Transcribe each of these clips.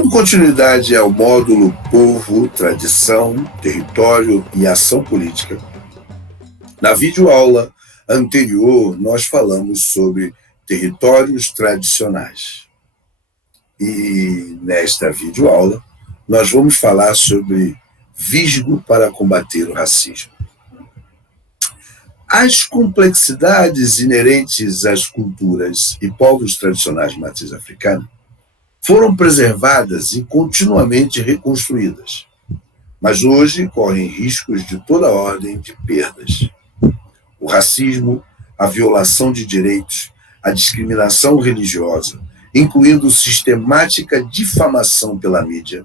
Dando continuidade ao módulo Povo, Tradição, Território e Ação Política, na videoaula anterior nós falamos sobre territórios tradicionais. E nesta videoaula nós vamos falar sobre Visgo para combater o racismo. As complexidades inerentes às culturas e povos tradicionais de matriz africana foram preservadas e continuamente reconstruídas, mas hoje correm riscos de toda ordem de perdas. O racismo, a violação de direitos, a discriminação religiosa, incluindo sistemática difamação pela mídia,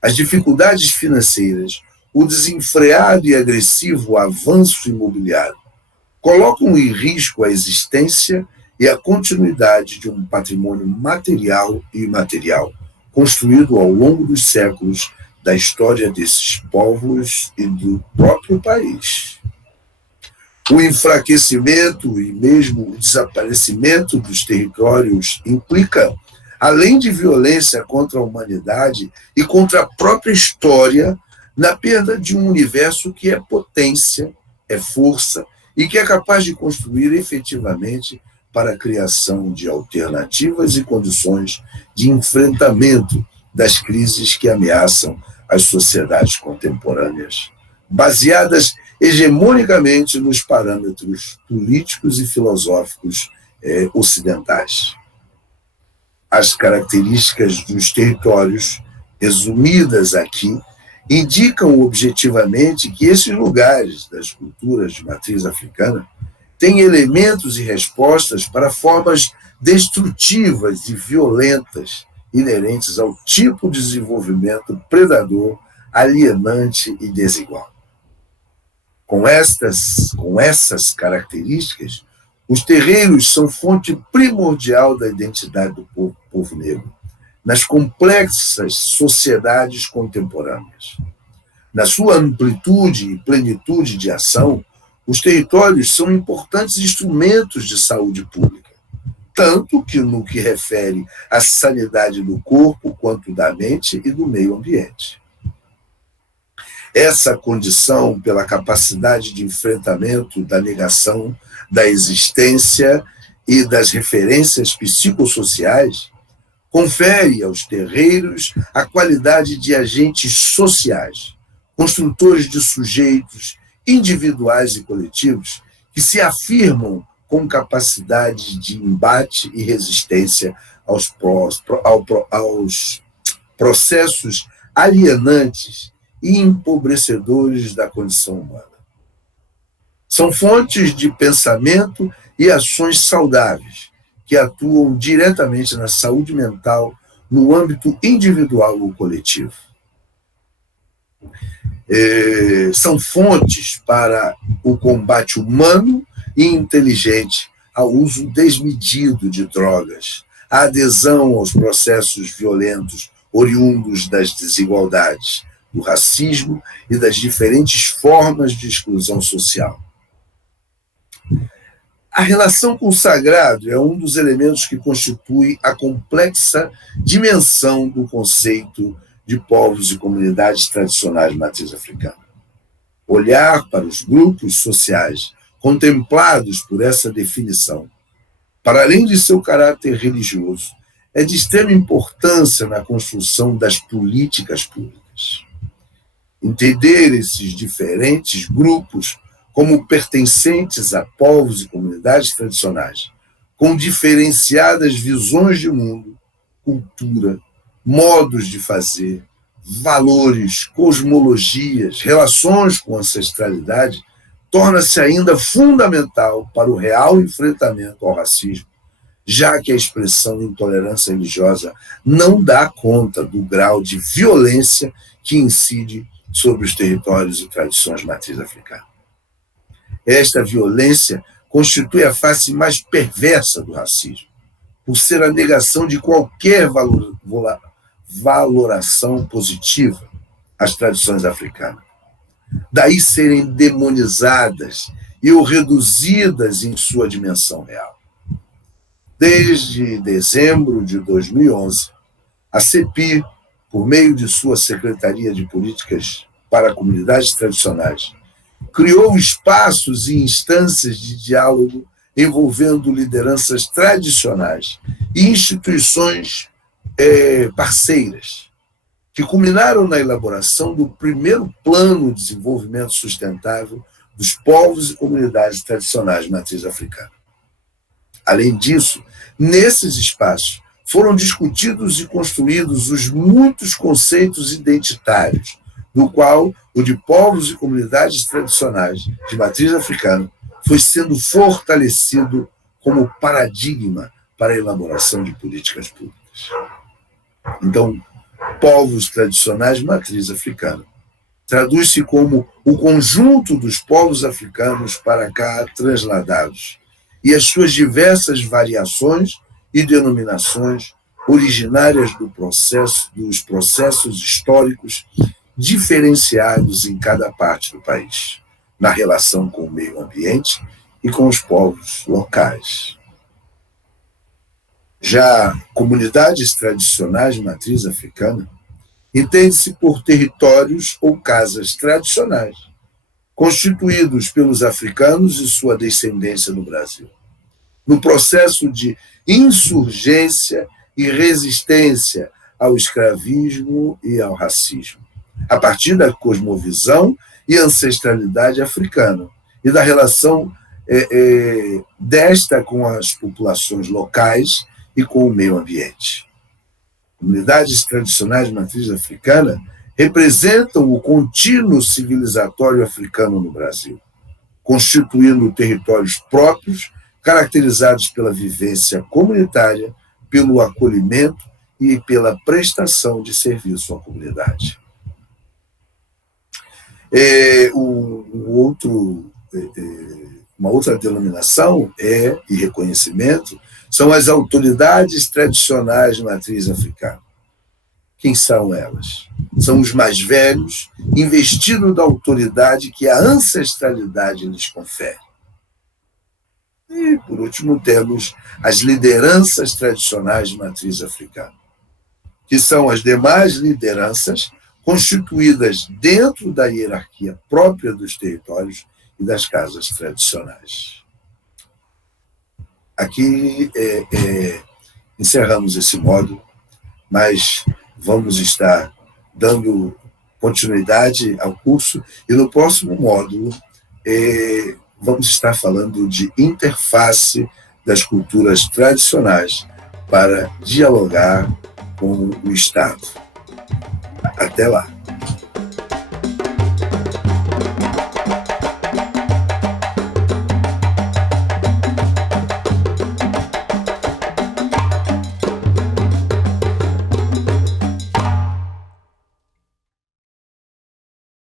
as dificuldades financeiras, o desenfreado e agressivo avanço imobiliário, colocam em risco a existência e a continuidade de um patrimônio material e imaterial, construído ao longo dos séculos da história desses povos e do próprio país. O enfraquecimento e mesmo o desaparecimento dos territórios implica, além de violência contra a humanidade e contra a própria história, na perda de um universo que é potência, é força e que é capaz de construir efetivamente para a criação de alternativas e condições de enfrentamento das crises que ameaçam as sociedades contemporâneas, baseadas hegemonicamente nos parâmetros políticos e filosóficos ocidentais. As características dos territórios, resumidas aqui, indicam objetivamente que esses lugares das culturas de matriz africana têm elementos e respostas para formas destrutivas e violentas inerentes ao tipo de desenvolvimento predador, alienante e desigual. Com essas características, os terreiros são fonte primordial da identidade do povo negro, nas complexas sociedades contemporâneas. Na sua amplitude e plenitude de ação, os territórios são importantes instrumentos de saúde pública, tanto que no que refere à sanidade do corpo quanto da mente e do meio ambiente. Essa condição, pela capacidade de enfrentamento da negação da existência e das referências psicossociais, confere aos terreiros a qualidade de agentes sociais, construtores de sujeitos individuais e coletivos que se afirmam com capacidade de embate e resistência aos processos alienantes e empobrecedores da condição humana. São fontes de pensamento e ações saudáveis que atuam diretamente na saúde mental no âmbito individual ou coletivo. São fontes para o combate humano e inteligente ao uso desmedido de drogas, a adesão aos processos violentos oriundos das desigualdades, do racismo e das diferentes formas de exclusão social. A relação com o sagrado é um dos elementos que constitui a complexa dimensão do conceito de povos e comunidades tradicionais de matriz africana. Olhar para os grupos sociais contemplados por essa definição, para além de seu caráter religioso, é de extrema importância na construção das políticas públicas. Entender esses diferentes grupos como pertencentes a povos e comunidades tradicionais, com diferenciadas visões de mundo, cultura, modos de fazer, valores, cosmologias, relações com ancestralidade, torna-se ainda fundamental para o real enfrentamento ao racismo, já que a expressão de intolerância religiosa não dá conta do grau de violência que incide sobre os territórios e tradições de matriz africana. Esta violência constitui a face mais perversa do racismo, por ser a negação de qualquer valoração positiva às tradições africanas. Daí serem demonizadas e ou reduzidas em sua dimensão real. Desde dezembro de 2011, A CEPI, por meio de sua Secretaria de Políticas para Comunidades Tradicionais, criou espaços e instâncias de diálogo envolvendo lideranças tradicionais e instituições parceiras, que culminaram na elaboração do primeiro Plano de Desenvolvimento Sustentável dos povos e comunidades tradicionais de matriz africana. Além disso, nesses espaços foram discutidos e construídos os muitos conceitos identitários, do qual o de povos e comunidades tradicionais de matriz africana foi sendo fortalecido como paradigma para a elaboração de políticas públicas. Então, povos tradicionais de matriz africana traduz-se como o conjunto dos povos africanos para cá transladados e as suas diversas variações e denominações originárias dos processos históricos diferenciados em cada parte do país, na relação com o meio ambiente e com os povos locais. Já comunidades tradicionais de matriz africana entende-se por territórios ou casas tradicionais, constituídos pelos africanos e sua descendência no Brasil, no processo de insurgência e resistência ao escravismo e ao racismo, a partir da cosmovisão e ancestralidade africana e da relação desta com as populações locais e com o meio ambiente. Comunidades tradicionais de matriz africana representam o contínuo civilizatório africano no Brasil, constituindo territórios próprios, caracterizados pela vivência comunitária, pelo acolhimento e pela prestação de serviço à comunidade. Uma outra denominação e reconhecimento são as autoridades tradicionais de matriz africana. Quem são elas? São os mais velhos, investidos da autoridade que a ancestralidade lhes confere. E, por último, temos as lideranças tradicionais de matriz africana, que são as demais lideranças constituídas dentro da hierarquia própria dos territórios e das casas tradicionais. Aqui encerramos esse módulo, mas vamos estar dando continuidade ao curso e no próximo módulo vamos estar falando de interface das culturas tradicionais para dialogar com o Estado. Até lá.